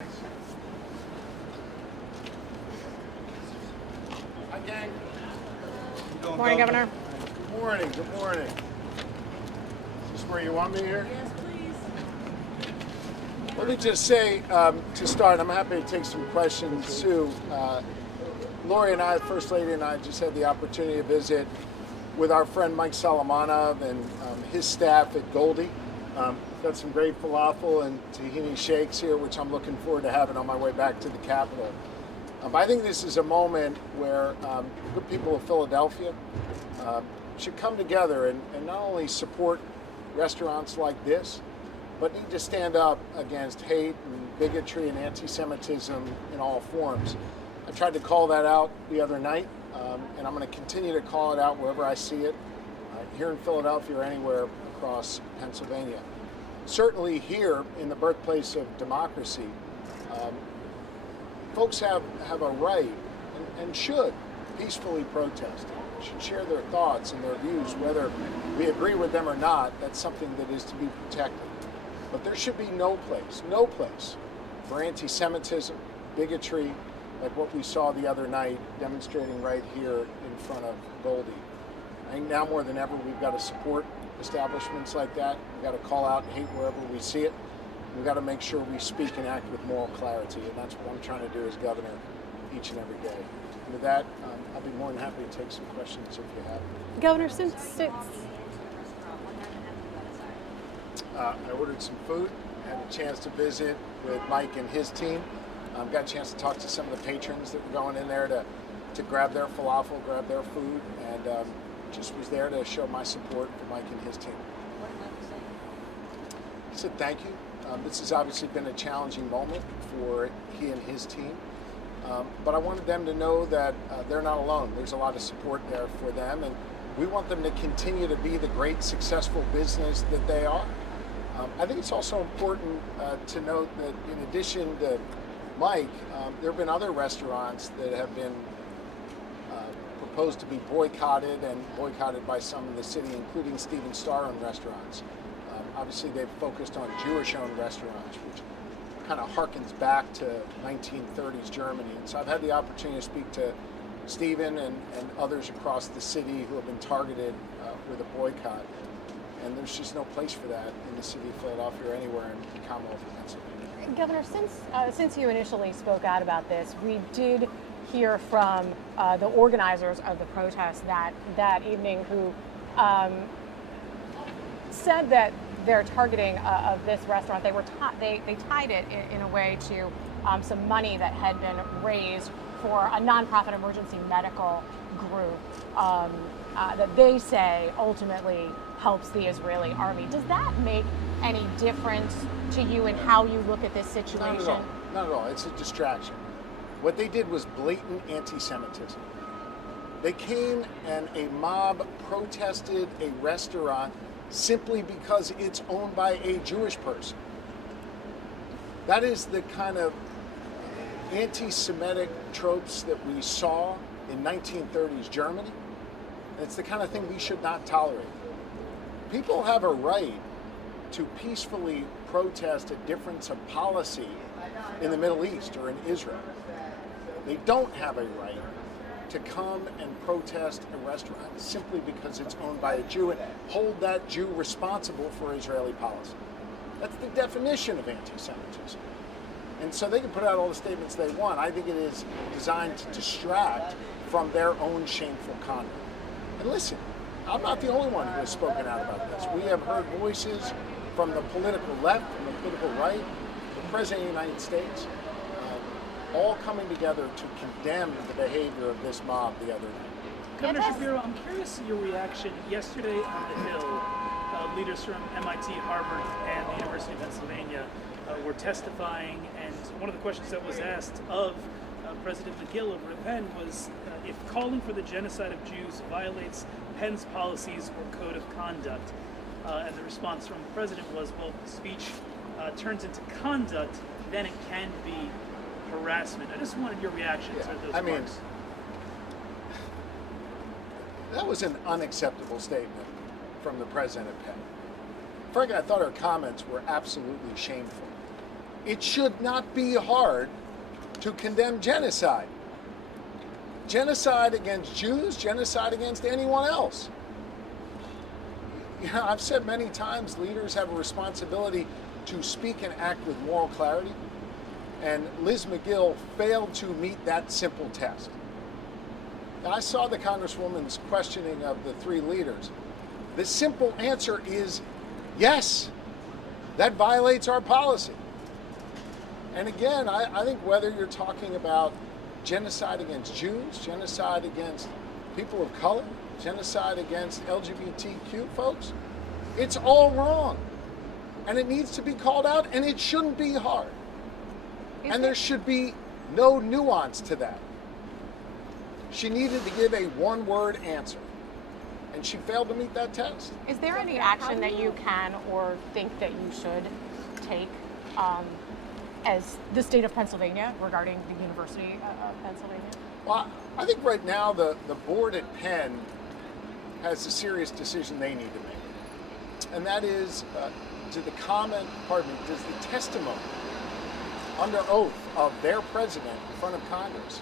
Hi, gang. Good morning, Governor. Good morning. Good morning. Is this where you want me here? Yes, please. Let me just say, to start, I'm happy to take some questions, too. Lori and I, First Lady and I, just had the opportunity to visit with our friend Mike Solomonov and his staff at Goldie. Got some great falafel and tahini shakes here, which I'm looking forward to having on my way back to the Capitol. I think this is a moment where the people of Philadelphia should come together and not only support restaurants like this, but need to stand up against hate and bigotry and anti-Semitism in all forms. I tried to call that out the other night, and I'm going to continue to call it out wherever I see it, here in Philadelphia or anywhere across Pennsylvania. Certainly here in the birthplace of democracy, folks have a right and should peacefully protest, should share their thoughts and their views, whether we agree with them or not. That's something that is to be protected. But there should be no place for anti-Semitism, bigotry, like what we saw the other night demonstrating right here in front of Goldie. I think now more than ever we've got to support establishments like that. We've got to call out hate wherever we see it. We've got to make sure we speak and act with moral clarity, and that's what I'm trying to do as governor each and every day. And with that, I'll be more than happy to take some questions if you have. Governor, since I ordered some food, had a chance to visit with Mike and his team. Got a chance to talk to some of the patrons that were going in there to grab their falafel, grab their food, and just was there to show my support for Mike and his team. I said thank you. This has obviously been a challenging moment for he and his team, but I wanted them to know that they're not alone. There's a lot of support there for them, and we want them to continue to be the great, successful business that they are. I think it's also important to note that in addition to Mike, there have been other restaurants that have been proposed to be boycotted by some in the city, including Stephen Star-owned restaurants. Obviously, they've focused on Jewish-owned restaurants, which kind of harkens back to 1930s Germany. And so I've had the opportunity to speak to Stephen and others across the city who have been targeted with a boycott. And there's just no place for that in the city of Philadelphia or anywhere in the Commonwealth of Pennsylvania. Governor, since you initially spoke out about this, we did hear from the organizers of the protest that evening who said that their targeting of this restaurant, they tied it in a way to some money that had been raised for a nonprofit emergency medical group that they say ultimately helps the Israeli army. Does that make any difference to you in how you look at this situation? Not at all. Not at all. It's a distraction. What they did was blatant anti-Semitism. They came and a mob protested a restaurant simply because it's owned by a Jewish person. That is the kind of anti-Semitic tropes that we saw in 1930s Germany. It's the kind of thing we should not tolerate. People have a right to peacefully protest a difference of policy in the Middle East or in Israel. They don't have a right to come and protest a restaurant simply because it's owned by a Jew and hold that Jew responsible for Israeli policy. That's the definition of anti-Semitism. And so they can put out all the statements they want. I think it is designed to distract from their own shameful conduct. And listen, I'm not the only one who has spoken out about this. We have heard voices from the political left, from the political right, the President of the United States, all coming together to condemn the behavior of this mob the other night. Governor Shapiro, I'm curious your reaction yesterday on the Hill. Leaders from MIT, Harvard, and the University of Pennsylvania were testifying, and one of the questions that was asked of President Magill over at Penn was if calling for the genocide of Jews violates Penn's policies or code of conduct. And the response from the president was, well, speech turns into conduct, then it can be harassment. I just wanted your reaction to those remarks. That was an unacceptable statement from the president of Penn. Frankly, I thought her comments were absolutely shameful. it should not be hard to condemn genocide. Genocide against Jews, genocide against anyone else. You know, I've said many times leaders have a responsibility to speak and act with moral clarity, and Liz Magill failed to meet that simple test. Now, I saw the Congresswoman's questioning of the three leaders. The simple answer is yes, that violates our policy. And again, I think whether you're talking about genocide against Jews, genocide against people of color, genocide against LGBTQ folks, it's all wrong. And it needs to be called out, and it shouldn't be hard. And there should be no nuance to that. She needed to give a one-word answer, and she failed to meet that test. Is there any action that you can or think that you should take as the state of Pennsylvania regarding the University of Pennsylvania? Well, I think right now the board at Penn has a serious decision they need to make. And that is, does the testimony under oath of their president in front of Congress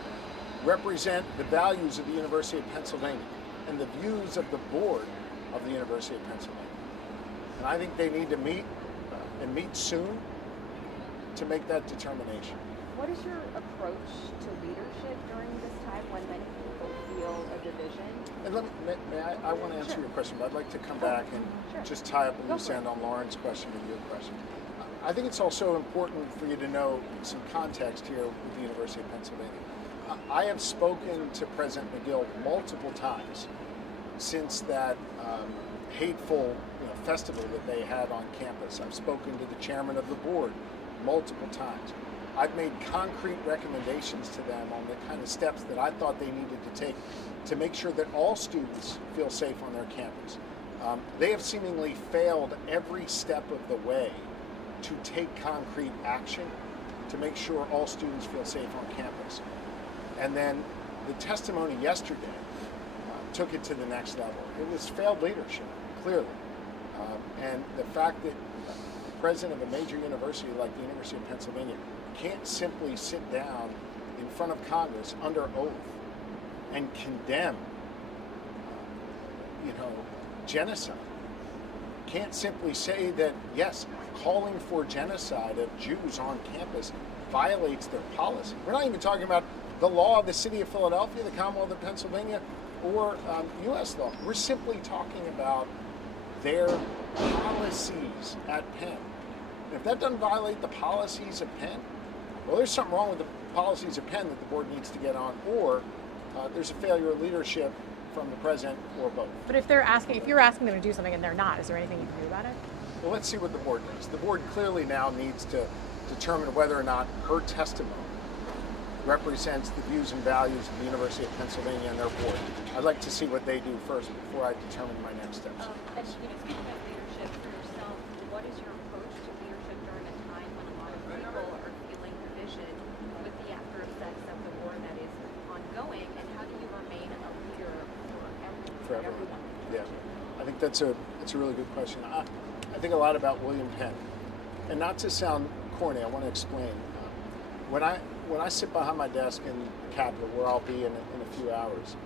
represent the values of the University of Pennsylvania and the views of the board of the University of Pennsylvania? And I think they need to meet and meet soon to make that determination. What is your approach to leadership during this time when many people feel a division? And I want to answer your question, but I'd like to come back and just tie up a loose end on Lauren's question and your question. I think it's also important for you to know some context here with the University of Pennsylvania. I have spoken to President Magill multiple times since that hateful festival that they had on campus. I've spoken to the chairman of the board multiple times. I've made concrete recommendations to them on the kind of steps that I thought they needed to take to make sure that all students feel safe on their campus. They have seemingly failed every step of the way to take concrete action to make sure all students feel safe on campus. And then the testimony yesterday took it to the next level. It was failed leadership, clearly. And the fact that the president of a major university like the University of Pennsylvania can't simply sit down in front of Congress under oath and condemn, genocide. Can't simply say that, yes, calling for genocide of Jews on campus violates their policy. We're not even talking about the law of the city of Philadelphia, the Commonwealth of Pennsylvania, or U.S. law. We're simply talking about their policies at Penn. And if that doesn't violate the policies of Penn, well, there's something wrong with the policies of Penn that the board needs to get on, or there's a failure of leadership from the president, or both. But if you're asking them to do something and they're not, is there anything you can do about it? Well, let's see what the board does. The board clearly now needs to determine whether or not her testimony represents the views and values of the University of Pennsylvania and their board. I'd like to see what they do first before I determine my next steps. And speaking of leadership for yourself, what is your approach to leadership during a time when a lot of people are feeling division with the after effects of the war that is ongoing, and how do you remain a leader for everyone? Yeah, I think that's a really good question. I think a lot about William Penn, and not to sound corny, I want to explain. When I sit behind my desk in the Capitol, where I'll be in a few hours,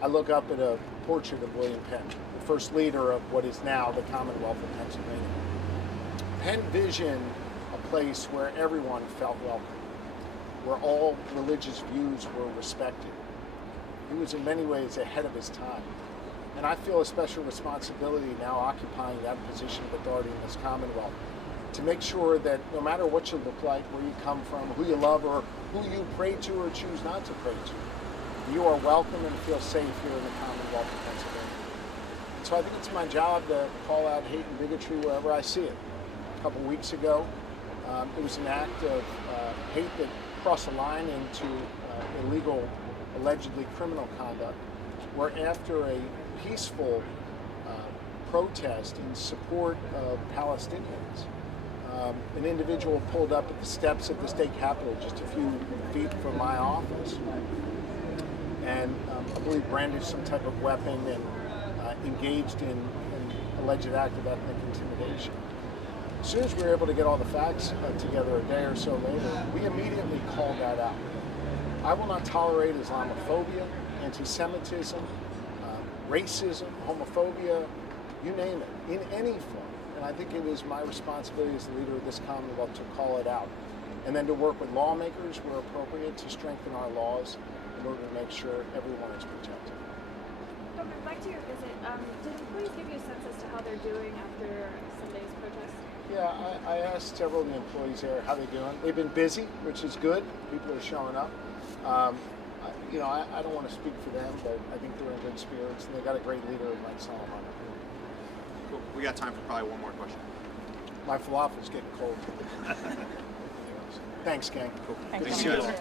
I look up at a portrait of William Penn, the first leader of what is now the Commonwealth of Pennsylvania. Penn visioned a place where everyone felt welcome, where all religious views were respected. He was in many ways ahead of his time. And I feel a special responsibility now occupying that position of authority in this Commonwealth to make sure that no matter what you look like, where you come from, who you love, or who you pray to or choose not to pray to, you are welcome and feel safe here in the Commonwealth of Pennsylvania. And so I think it's my job to call out hate and bigotry wherever I see it. A couple weeks ago, it was an act of hate that crossed the line into illegal, allegedly criminal conduct, where after a peaceful protest in support of Palestinians, an individual pulled up at the steps of the state capitol just a few feet from my office and I believe brandished some type of weapon and engaged in an alleged act of ethnic intimidation. As soon as we were able to get all the facts together a day or so later, we immediately called that out. I will not tolerate Islamophobia, anti-Semitism, racism, homophobia, you name it, in any form. And I think it is my responsibility as the leader of this Commonwealth to call it out. And then to work with lawmakers where appropriate to strengthen our laws in order to make sure everyone is protected. Governor, back to your visit. Did employees give you a sense as to how they're doing after Sunday's protest? Yeah, I asked several of the employees there how they're doing. They've been busy, which is good. People are showing up. I don't want to speak for them, but I think they're in good spirits, and they got a great leader like Solomon. Cool. We got time for probably one more question. My falafel's getting cold. Thanks, gang. Cool. Thank Thank you. you guys.